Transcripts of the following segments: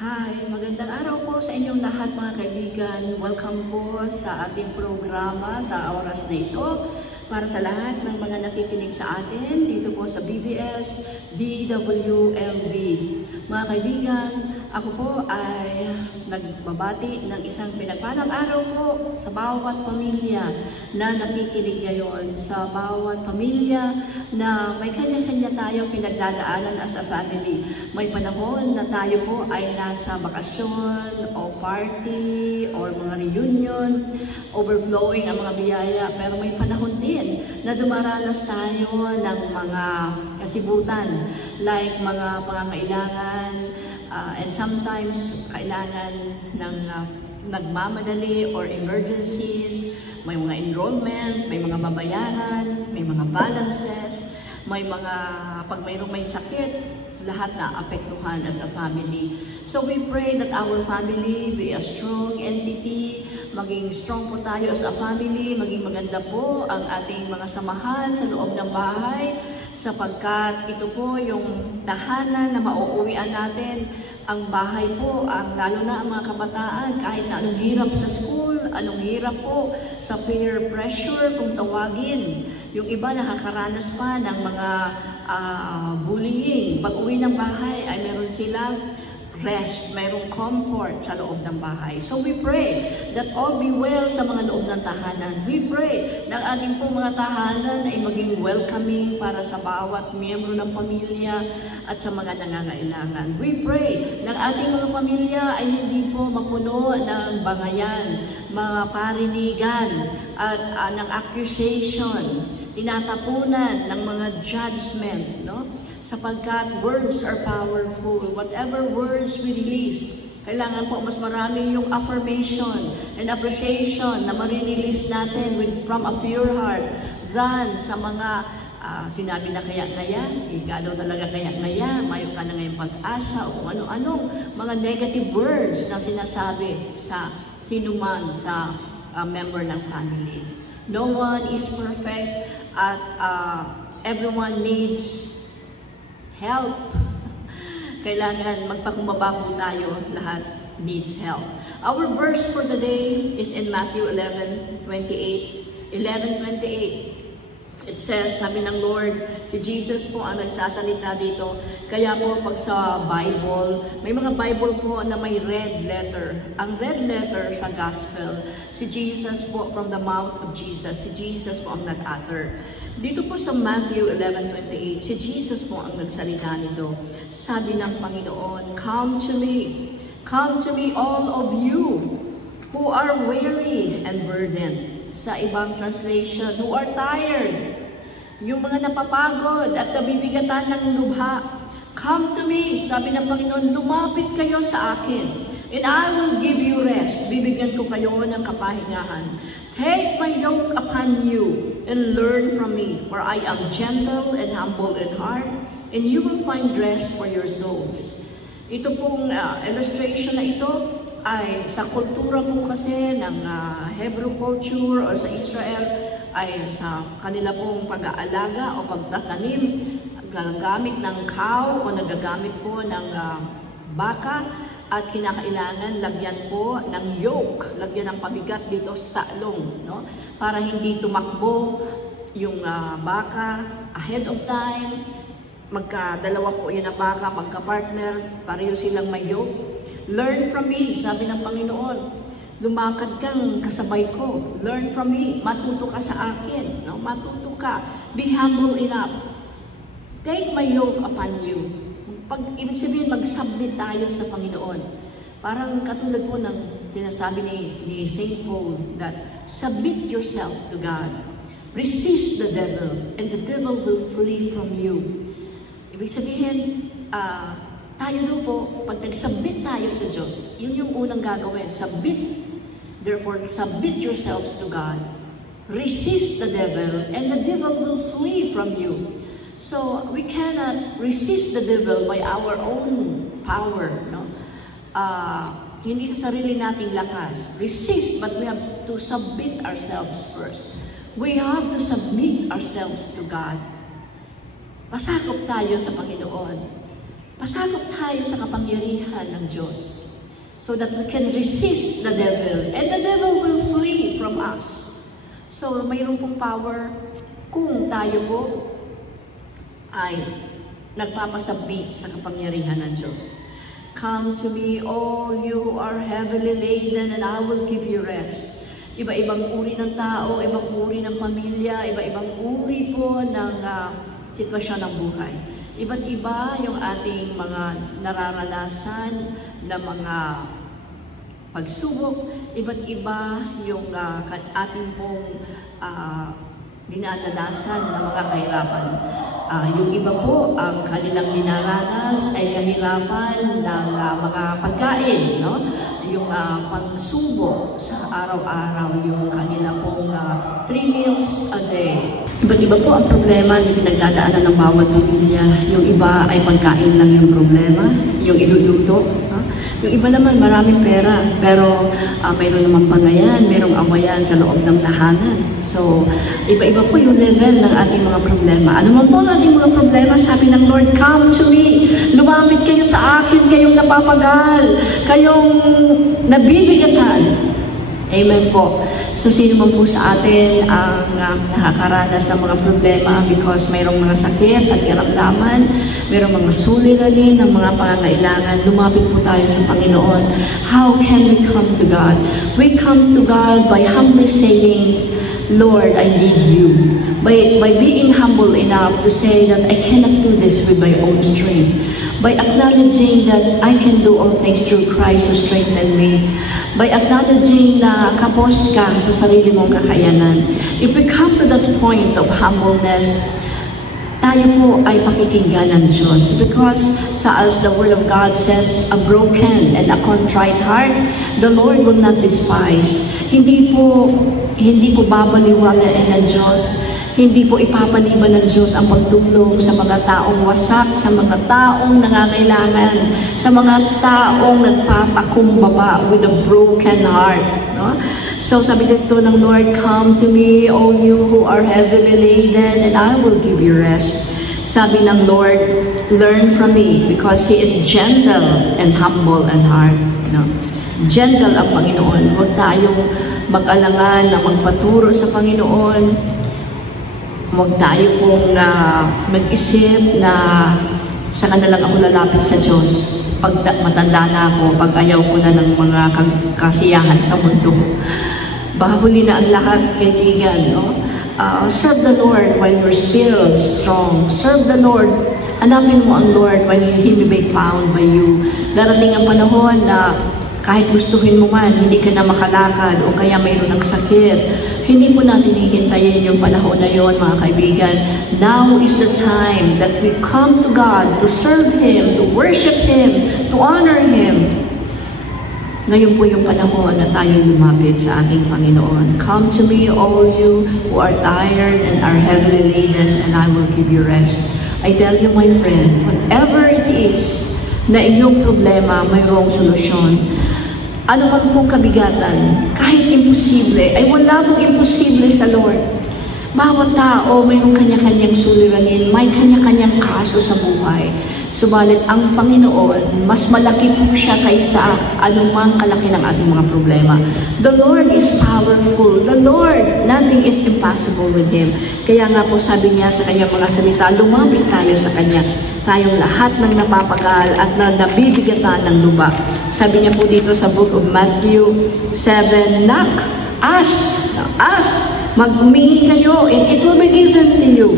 Hi, magandang araw po sa inyong lahat mga kaibigan. Welcome po sa ating programa sa oras na ito para sa lahat ng mga nakikinig sa atin dito po sa BBS DWLV. Mga kaibigan, ako po ay nagbabati ng isang pinagpalang araw po sa bawat pamilya na nakikinig ngayon, sa bawat pamilya na may kanya-kanya tayong pinagdadaanan as a family. May panahon na tayo po ay nasa bakasyon o party or mga reunion, overflowing ang mga biyaya, pero may panahon din na dumaranas tayo ng mga kasibutan like mga pangangailangan, and sometimes kailangan ng nagmamadali or emergencies, may mga enrollment, may mga babayaran, may mga balances, may mga pag may sakit, lahat na apektuhan as a family. So we pray that our family be a strong entity, maging strong po tayo as a family, maging maganda po ang ating mga samahan sa loob ng bahay, sapagkat ito po yung tahanan na mauuwian natin. Ang bahay po, lalo na ang mga kabataan, kahit na anong hirap sa school, anong hirap po sa peer pressure kung tawagin. Yung iba nakakaranas pa ng mga bullying. Pag-uwi ng bahay ay meron silang rest, mayroong comfort sa loob ng bahay. So we pray that all be well sa mga loob ng tahanan. We pray na ang ating pong mga tahanan ay maging welcoming para sa bawat miyembro ng pamilya at sa mga nangangailangan. We pray na ang ating mga pamilya ay hindi po mapuno ng bangayan, mga parinigan at ng accusation, tinatapunan ng mga judgment, no? Sapagkat words are powerful. Whatever words we release, kailangan po mas marami yung affirmation and appreciation na marirelease natin from a pure heart than sa mga sinabi na kaya-kaya, ikaw daw talaga kaya-kaya, mayo ka na ngayong pag-asa o kung ano-anong mga negative words na sinasabi sa sinuman sa member ng family. No one is perfect at everyone needs help. Kailangan magpakumbaba po tayo, lahat needs help. Our verse for the day is in Matthew 11:28. It says, sabi ng Lord, si Jesus po ang nagsasalita dito. Kaya po pag sa Bible, may mga Bible po na may red letter. Ang red letter sa Gospel, si Jesus po, from the mouth of Jesus, si Jesus po ang nag-utter. Dito po sa Matthew 11:28, si Jesus po ang nagsalita nito. Sabi ng Panginoon, come to me all of you who are weary and burdened. Sa ibang translation, who are tired, yung mga napapagod at nabibigatan ng lubha. Come to me, sabi ng Panginoon, lumapit kayo sa akin, and I will give you rest. Bibigyan ko kayo ng kapahingahan. Take my yoke upon you and learn from me, for I am gentle and humble in heart, and you will find rest for your souls. Ito pong illustration na ito ay sa kultura po kasi ng Hebrew culture o sa Israel, ay sa kanila pong pag-aalaga o pagtatanim, gagamit ng cow o nagagamit po ng baka, at kinakailangan lagyan po ng yoke, lagyan ng pabigat dito sa salong, no? Para hindi tumakbo yung baka ahead of time. Magkadalawa po yun ang baka, magka-partner, pareho silang may yoke. Learn from me, sabi ng Panginoon. Lumakad kang kasabay ko. Learn from me, matuto ka sa akin, no? Matuto ka. Be humble enough. Take my yoke upon you. Ibig sabihin, mag-submit tayo sa Panginoon. Parang katulad po ng sinasabi ni St. Paul that submit yourself to God. Resist the devil, and the devil will flee from you. Ibig sabihin, tayo daw po, pag nag-submit tayo sa Diyos, yun yung unang gagawin. Submit. Therefore, submit yourselves to God. Resist the devil, and the devil will flee from you. So, we cannot resist the devil by our own power, no? Hindi sa sarili nating lakas. Resist, but we have to submit ourselves first. We have to submit ourselves to God. Pasakop tayo sa Panginoon. Pasakop tayo sa kapangyarihan ng Diyos so that we can resist the devil and the devil will flee from us. So, mayroon pong power kung tayo po ay nagpapasabit sa kapangyarihan ng Diyos. Come to me, all you who are heavily laden, and I will give you rest. Iba-ibang uri ng tao, ibang uri ng pamilya, iba-ibang uri po ng sitwasyon ng buhay. Iba't iba yung ating mga nararanasan na mga pagsubok, iba't iba yung ating pong dinadanasan ng mga kahirapan. Yung iba po, ang kanilang dinaranas ay kahirapan ng mga pagkain, no? Yung pagsubok sa araw-araw, yung kanila pong 3 meals a day. Iba't iba po ang problema na pinagdadaanan ng bawat pamilya. Yung iba ay pagkain lang yung problema, yung iluluto. Yung iba naman maraming pera, pero mayroon namang pangayan, mayroong awayan sa loob ng tahanan. So, iba-iba po yung level ng ating mga problema. Ano man po ang ating mga problema, sabi ng Lord, come to me. Lumapit kayo sa akin, kayong napapagal, kayong nabibigatan. Amen po. So, sino man po sa atin ang nakakaranas ng mga problema because mayroong mga sakit at karamdaman, mayroong mga suliranin ng mga pangangailangan, lumapit po tayo sa Panginoon. How can we come to God? We come to God by humbly saying, Lord, I need you. By being humble enough to say that I cannot do this with my own strength. By acknowledging that I can do all things through Christ who strengthened me. By acknowledging na kapos ka sa sarili mong kakayanan. If we come to that point of humbleness, tayo po ay pakikinggan ng Diyos. Because as the Word of God says, a broken and a contrite heart, the Lord will not despise. Hindi po babaliwalain ng Diyos. Hindi po ipapaliban ng Diyos ang pagtulong sa mga taong wasak, sa mga taong nangangailangan, sa mga taong nagpapakumbaba with a broken heart. No? So sabi dito ng Lord, come to me, all you who are heavily laden, and I will give you rest. Sabi ng Lord, learn from me because He is gentle and humble and heart. No? Gentle ang Panginoon. Huwag tayong mag-alangan na magpaturo sa Panginoon. Huwag tayo pong mag-isip na saka na lang ako lalapit sa Diyos pag matanda na ako, pag ayaw ko na ng mga kasiyahan sa mundo. Bahuli na ang lahat, kaibigan. No? Serve the Lord while you're still strong. Serve the Lord. Hanapin mo ang Lord while He may be found by you. Darating ang panahon na kahit gustuhin mo man, hindi ka na makalakad o kaya mayroon ng sakit. Hindi po natin hihintayin yung panahon na yon, mga kaibigan. Now is the time that we come to God to serve Him, to worship Him, to honor Him. Ngayon po yung panahon na tayo lumapit sa ating Panginoon. Come to me, all you who are tired and are heavily laden, and I will give you rest. I tell you, my friend, whatever it is na inyong problema, mayroong solusyon. Ano man pong kabigatan, kahit imposible, ay wala pong imposible sa Lord. Bawat tao, mayroong kanya-kanyang suliranin, may kanya-kanyang kaso sa buhay. Subalit ang Panginoon, mas malaki po siya kaysa anumang kalaki ng ating mga problema. The Lord is powerful. The Lord, nothing is impossible with Him. Kaya nga po sabi niya sa kanyang mga salita, lumapit tayo sa Kanya. Tayong lahat ng napapagal at na nabibigatan ng lupa. Sabi niya po dito sa book of Matthew 7, knock, ask, mag-humingi kayo, and it will be given to you.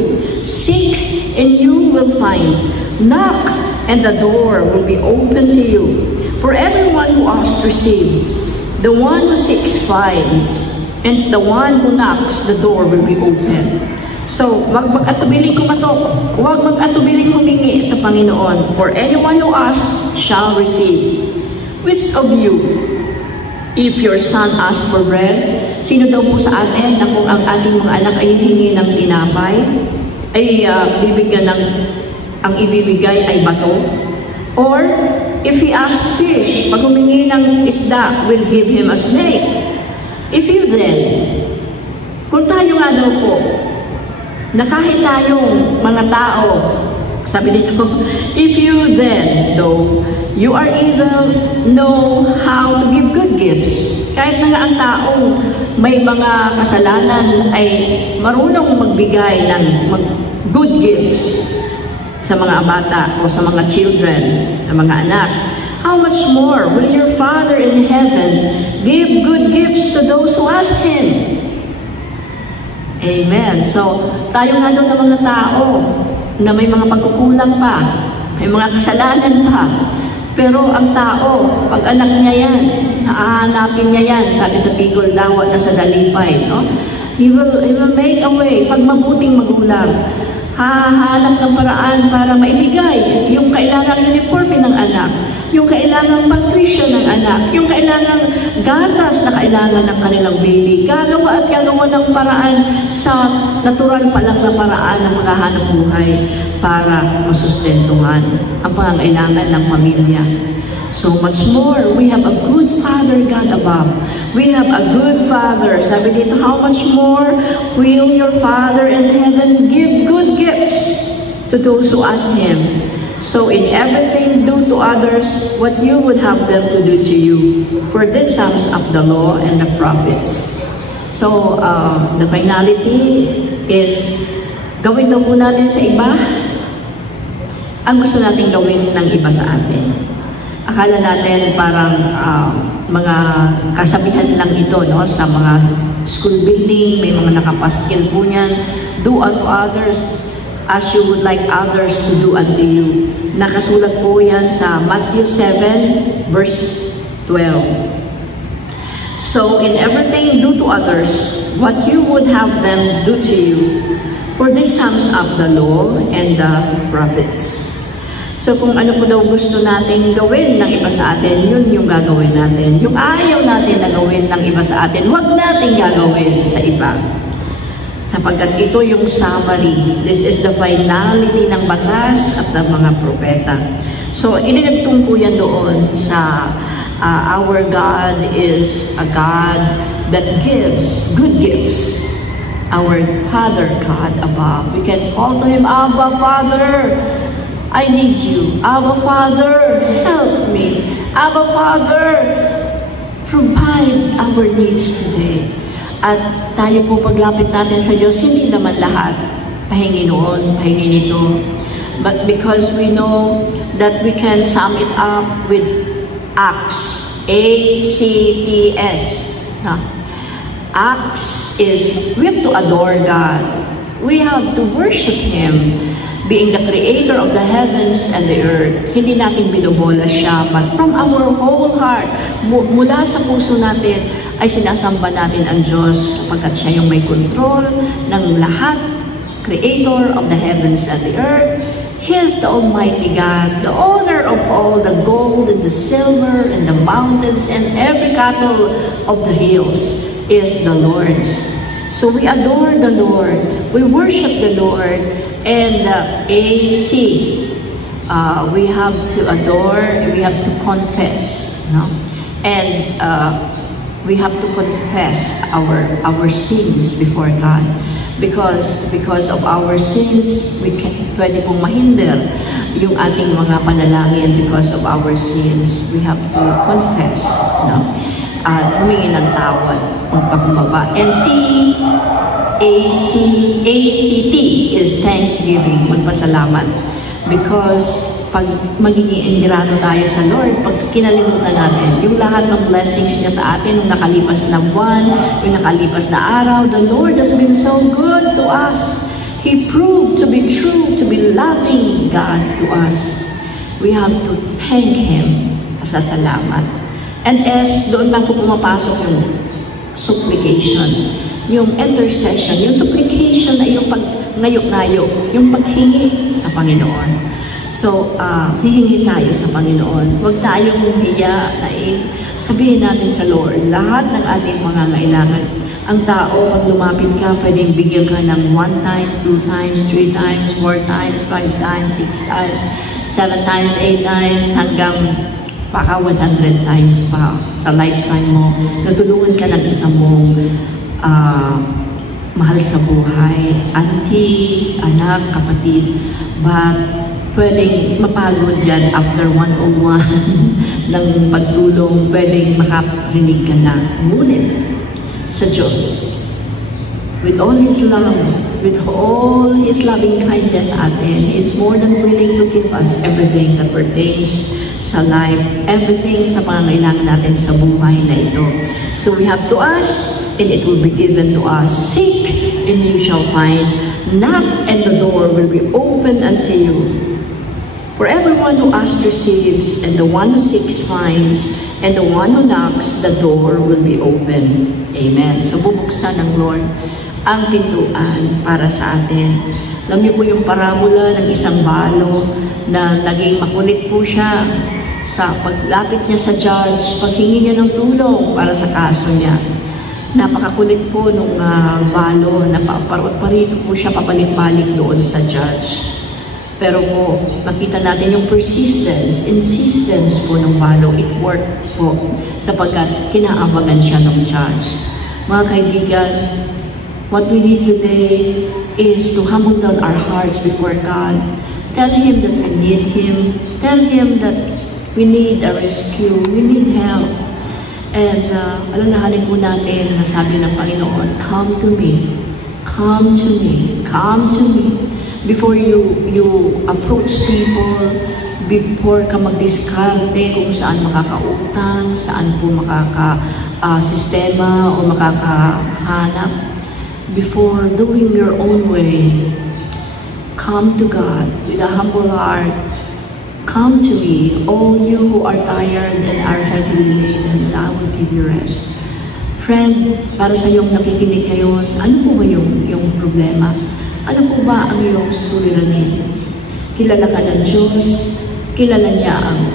Seek, and you will find. Knock, and the door will be open to you. For everyone who asks receives. The one who seeks finds. And the one who knocks, the door will be open. So, wag mag-atubiling kumatok. Huwag mag-atubiling humingi sa Panginoon. For anyone who asks shall receive. Which of you, if your son asks for bread, sino daw po sa atin na kung ang ating mga anak ay hihingi ng tinapay, ay bibigyan ng ang ibibigay ay bato? Or, if he asks fish, pag humingi ng isda, will give him a snake? If you then, kung tayo nga daw po, na kahit tayong mga tao, Sabi dito, if you then, though you are evil, know how to give good gifts. Kahit na nga ang taong may mga kasalanan ay marunong magbigay ng good gifts sa mga bata o sa mga children, sa mga anak. How much more will your Father in heaven give good gifts to those who ask Him? Amen. So, tayo nga doon ng mga tao na may mga pagkukulang pa, may mga kasalanan pa. Pero ang tao, pag anak niya yan, naahanapin niya yan, sabi sa Bicol daw na sa Dalipay, no? He will make a way. Pag mabuting magulang, hahanap ng paraan para maibigay yung kailangang uniforme ng anak, yung kailangang pang-tuition ng anak, yung kailangang gatas na kailangan ng kanilang baby. Gagawa at gagawa ng paraan sa natural pa lang na paraan ng maghahanap buhay para masustentuhan ang pangangailangan ng pamilya. So much more, we have a good Father God above. We have a good Father. Sabi dito, how much more will your Father in heaven give good gifts to those who ask Him? So in everything, do to others what you would have them to do to you. For this sums up the law and the prophets. So the finality is, gawin daw po natin sa iba ang gusto natin gawin ng iba sa atin. Akala natin parang mga kasabihan lang ito, no? Sa mga school building, may mga nakapaskil po niyan. Do unto others as you would like others to do unto you. Nakasulat po yan sa Matthew 7, verse 12. So, in everything, do to others what you would have them do to you. For this sums up the law and the prophets. So kung ano po daw gusto natin gawin ng iba sa atin, yun yung gagawin natin. Yung ayaw natin na gawin ng iba sa atin, huwag natin gagawin sa iba. Sapagkat ito yung summary. This is the finality ng batas at ng mga propeta. So ininagtong po yan doon sa our God is a God that gives good gifts. Our Father God above. We can call to Him, Abba, Father. I need you. Abba, Father, help me. Abba, Father, provide our needs today. At tayo po paglapit natin sa Diyos, hindi naman lahat pahingi noon, pahingi nito. But because we know that we can sum it up with acts. A-C-T-S. Acts is, we have to adore God. We have to worship Him. Being the creator of the heavens and the earth, hindi natin binobola siya, but from our whole heart, mula sa puso natin, ay sinasamba natin ang Diyos, sapagkat siya yung may control ng lahat, creator of the heavens and the earth. He is the Almighty God, the owner of all the gold and the silver and the mountains and every cattle of the hills is the Lord's. So we adore the Lord, we worship the Lord, and AC, we have to adore, we have to confess, no? And we have to confess our sins before God, because of our sins, pwede pong mahinder yung ating mga panalangin. Because of our sins, we have to confess, no? At humingi ng tawad, magpakumbaba. And ACT is thanksgiving, magpasalamat. Because pag magiging ingrato tayo sa Lord, pag kinalimutan natin yung lahat ng blessings niya sa atin, yung nakalipas na buwan, yung nakalipas na araw, the Lord has been so good to us. He proved to be true, to be loving God to us. We have to thank Him sa salamat. And as doon lang po pumapasok yung supplication, yung intercession, yung supplication na yung pag-ngayok-ngayok, yung paghingi sa Panginoon. So, hihingi tayo sa Panginoon. Huwag tayong hiya na sabihin natin sa Lord, lahat ng ating mga kailangan. Ang tao, pag lumapit ka, pwedeng bigyan ka ng 1 time, 2 times, 3 times, 4 times, 5 times, 6 times, 7 times, 8 times, hanggang baka 100 times pa sa lifetime mo. Natulungan ka ng isa mong mahal sa buhay, auntie, anak, kapatid. But pwedeng mapagod yan after 101 ng pagtulong, pwedeng makarinig ka na. Ngunit sa Diyos, with all His love, with all His loving kindness sa atin, He is more than willing to give us everything that pertains sa life, everything sa mga kailangan natin sa buhay na ito. So we have to ask, and it will be given to us. Seek, and you shall find. Knock, and the door will be opened unto you. For everyone who asks receives, and the one who seeks finds, and the one who knocks, the door will be open. Amen. So bubuksan ng Lord ang pintuan para sa atin. Alam niyo po yung parabola ng isang balo na naging makulit po siya sa paglapit niya sa judge, paghingi niya ng tulong para sa kaso niya. Napakakulit po nung balo na parito po siya papalik-balik doon sa judge. Pero po, makita natin yung persistence, insistence po ng balo. It worked po sapagkat kinaabangan siya ng judge. Mga kaibigan, what we need today is to humble down our hearts before God. Tell Him that we need Him. Tell Him that we need a rescue. We need help. And alalahanin po natin na sabi ng Panginoon, come to me. Come to me. Come to me. Before you approach people, before ka mag-diskarte kung saan makakautang, saan po makaka-sistema o makakahanap, before doing your own way, come to God with a humble heart. Come to me, all you who are tired and are heavily laden, and I will give you rest. Friend, para sa iyong nakikinig ngayon, ano po ba yung problema? Ano po ba ang iyong suliranin? Kilala ka ng Diyos, kilala niya ang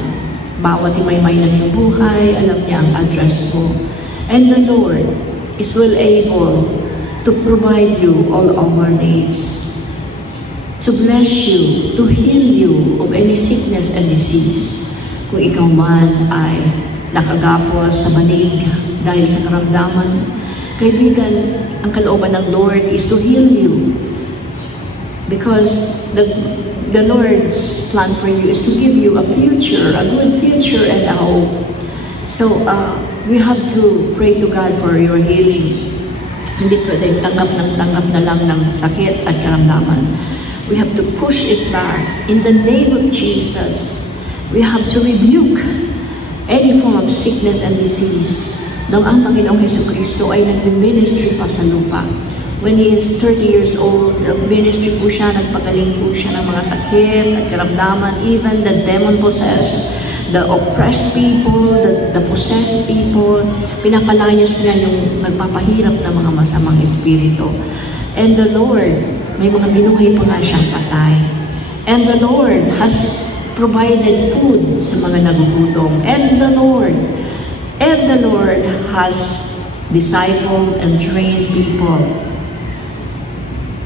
bawat imaymay ng iyong buhay, alam niya ang address mo. And the Lord is well able to provide you all our needs, to bless you, to heal you of any sickness and disease. Kung ikaw man ay nakagapos sa banig dahil sa karamdaman, kaibigan, ang kalooban ng Lord is to heal you. Because the Lord's plan for you is to give you a future, a good future and a hope. So, we have to pray to God for your healing. Hindi pwedeng tanggap na lang ng sakit at karamdaman. We have to push it back. In the name of Jesus, we have to rebuke any form of sickness and disease. Nung ang Panginoong Jesucristo ay nag-ministry pa sa lupa. When He is 30 years old, nag-ministry po siya, nagpagaling po siya ng mga sakit at karamdaman, even the demon-possessed, the oppressed people, the possessed people, pinapalayas niya yung nagpapahirap ng mga masamang espiritu. And the Lord, may mga binuhay pa nga siyang patay. And the Lord has provided food sa mga nagugutom. And the Lord has discipled and trained people.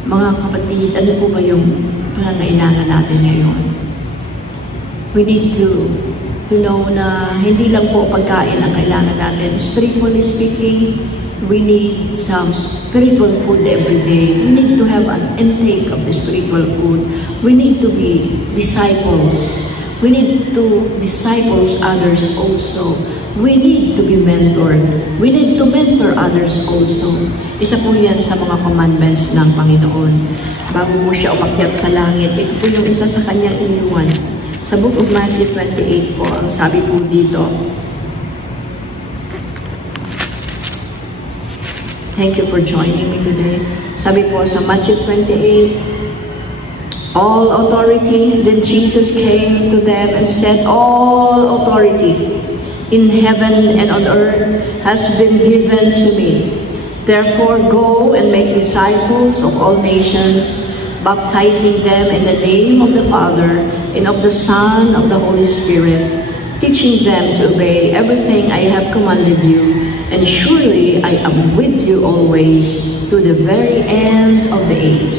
Mga kapatid, ano po ba yung pangangailangan natin ngayon? We need to know na hindi lang po pagkain ang kailangan natin. Spiritually speaking, we need some spiritual food every day. We need to have an intake of the spiritual food. We need to be disciples. We need to disciple others also. We need to be mentored. We need to mentor others also. Isa po yan sa mga commandments ng Panginoon. Bago mo siya umakyat sa langit, ito po yung isa sa kanyang iniwan. Sa Book of Matthew 28 po, ang sabi po dito, thank you for joining me today. Sabi po sa Matthew 28, all authority, then Jesus came to them and said, all authority in heaven and on earth has been given to me. Therefore, go and make disciples of all nations, baptizing them in the name of the Father and of the Son and of the Holy Spirit, teaching them to obey everything I have commanded you. And surely I am with you always to the very end of the age.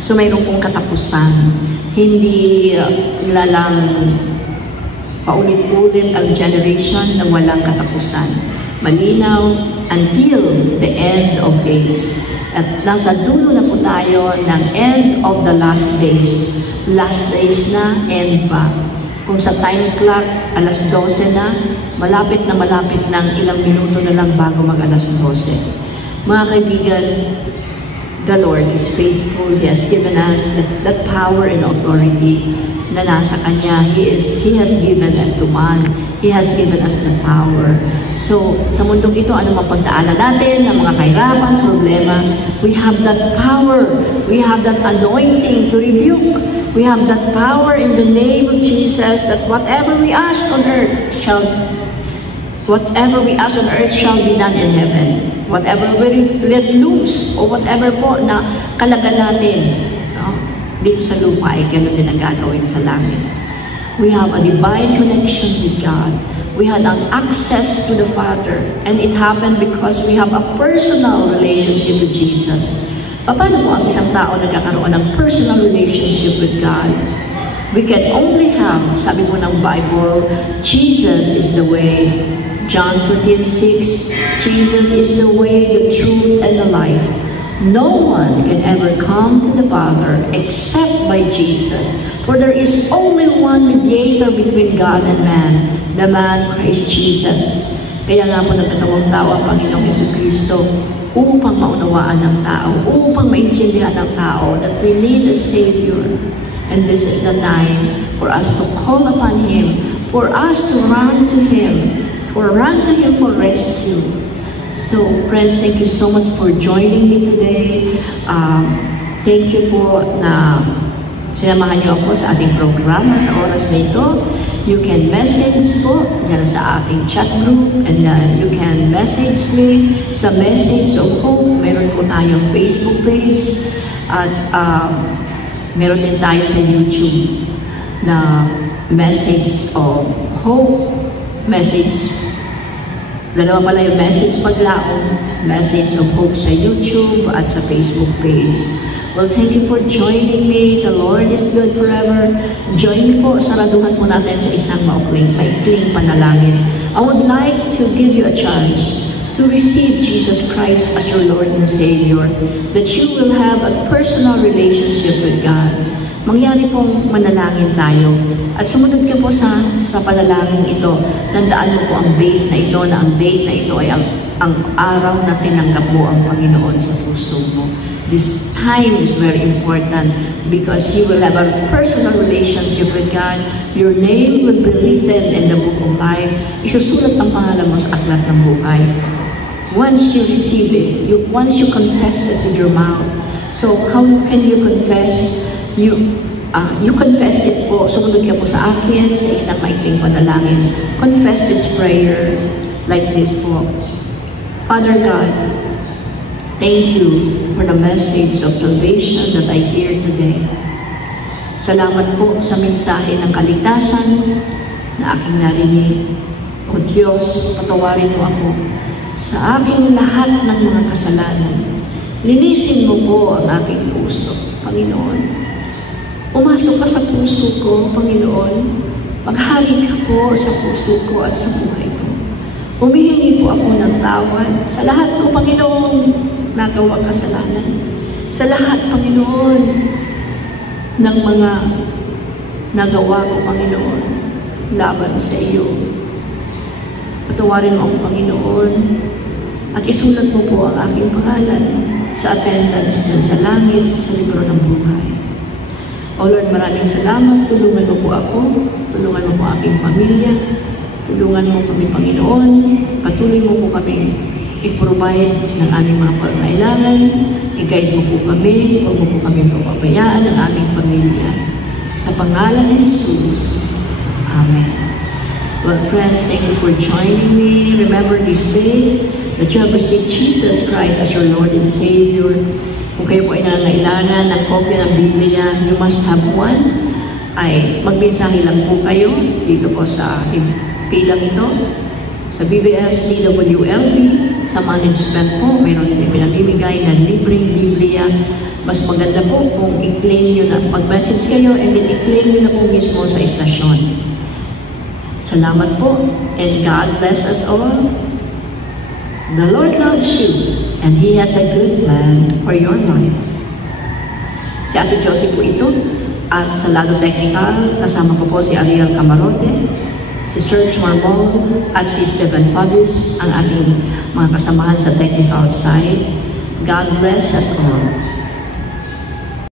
So mayroon pong katapusan. Hindi lalang paulit-ulit ang generation na walang katapusan. Malinaw until the end of days. At nasa dulo na po tayo ng end of the last days. last days na, end pa. Kung sa time clock, alas 12 na, malapit ng ilang minuto na lang bago mag alas 12. Mga kaibigan, the Lord is faithful. He has given us that power and authority na nasa Kanya. He has given it to man. He has given us the power. So, sa mundong ito, ano mapagdaanan natin, ng mga kahirapan, problema, we have that power. We have that anointing to rebuke. We have that power in the name of Jesus that whatever we ask on earth shall be done in heaven. Whatever we let loose or whatever po na kalaga natin, no, dito sa lupa ay ganoon din ang gagawin sa langit. We have a divine connection with God. We had an access to the Father, and it happened because we have a personal relationship with Jesus. Paano po ang isang tao nagkakaroon ng personal relationship with God? We can only have, sabi po ng Bible, Jesus is the way. John 14:6, Jesus is the way, the truth, and the life. No one can ever come to the Father except by Jesus. For there is only one mediator between God and man, the man Christ Jesus. Kaya nga po nagkatawang tao ang Panginoong Jesucristo upang maunawaan ng tao, upang maintindihan ng tao that we need a Savior. And this is the time for us to call upon Him, for us to run to Him, for rescue. So, friends, thank you so much for joining me today. Thank you po na sinamahan niyo ako sa ating programa sa oras na ito. You can message po dyan sa ating chat group, and you can message me sa Message of Hope. Meron po tayong Facebook page at meron din tayo sa YouTube na Message of Hope, dalawa pala yung Message Paglaong, Message of Hope sa YouTube at sa Facebook page. Well, thank you for joining me. The Lord is good forever. Join me po, saraduhan po natin sa isang maikling panalangin. I would like to give you a chance to receive Jesus Christ as your Lord and Savior, that you will have a personal relationship with God. Mangyari pong manalangin tayo. At sumunod ka po sa panalangin ito. Tandaan mo po ang date na ito, na ang date na ito ay ang araw na tinanggap mo ang Panginoon sa puso mo. This time is very important because you will have a personal relationship with God. Your name will be written in the book of life. Isusulat ang pangalan mo sa aklat ng buhay. Once you receive it, once you confess it with your mouth. So how can you confess? You confess it po. Sumunod ka po sa akin sa isang maikling panalangin. Confess this prayer like this po. Father God, thank you for the message of salvation that I hear today. Salamat po sa mensahe ng kaligtasan na aking narinig. O Diyos, patawarin mo ako sa aking lahat ng mga kasalanan. Linisin mo po ang aking puso, Panginoon. Pumasok ka sa puso ko, Panginoon. Maghari ka po sa puso ko at sa buhay ko. Humihingi po ako ng tawad sa lahat ko, Panginoon, nagawa kasalanan. Sa lahat, Panginoon, ng mga nagawa ko, Panginoon, laban sa iyo. Patawarin mo ako, Panginoon, at isulat mo po ang aking pangalan sa attendance ng sa langit, sa libro ng buhay. O Lord, maraming salamat. Tulungan mo po ako, tulungan mo po aking pamilya, tulungan mo kami, Panginoon, patuloy mo po kami i-provide ng aming mga pangailangan, i-guide mo po kami, huwag mo po kami papabayaan ng aming pamilya. Sa pangalan ni Jesus, Amen. Well, friends, thank you for joining me. Remember this day that you have received Jesus Christ as your Lord and Savior. Kung kayo po ay nangangailangan ng kopya ng Biblia, you must have one. Ay magmensahe lang po kayo dito po sa pilang ito. Sa BBS, DWLB, sa management po, mayroon din pinamimigay ng libreng Biblia. Mas maganda po kung i-claim nyo na, mag-message kayo and then i-claim nyo na po mismo sa istasyon. Salamat po, and God bless us all. The Lord loves you, and He has a good plan for your life. Si Ate Josie po ito, At sa Lalo Technical, kasama ko po si Ariel Camarote, si Serge Marmol, at si Stephen Fabius, ang ating mga kasamahan sa technical side. God bless us all.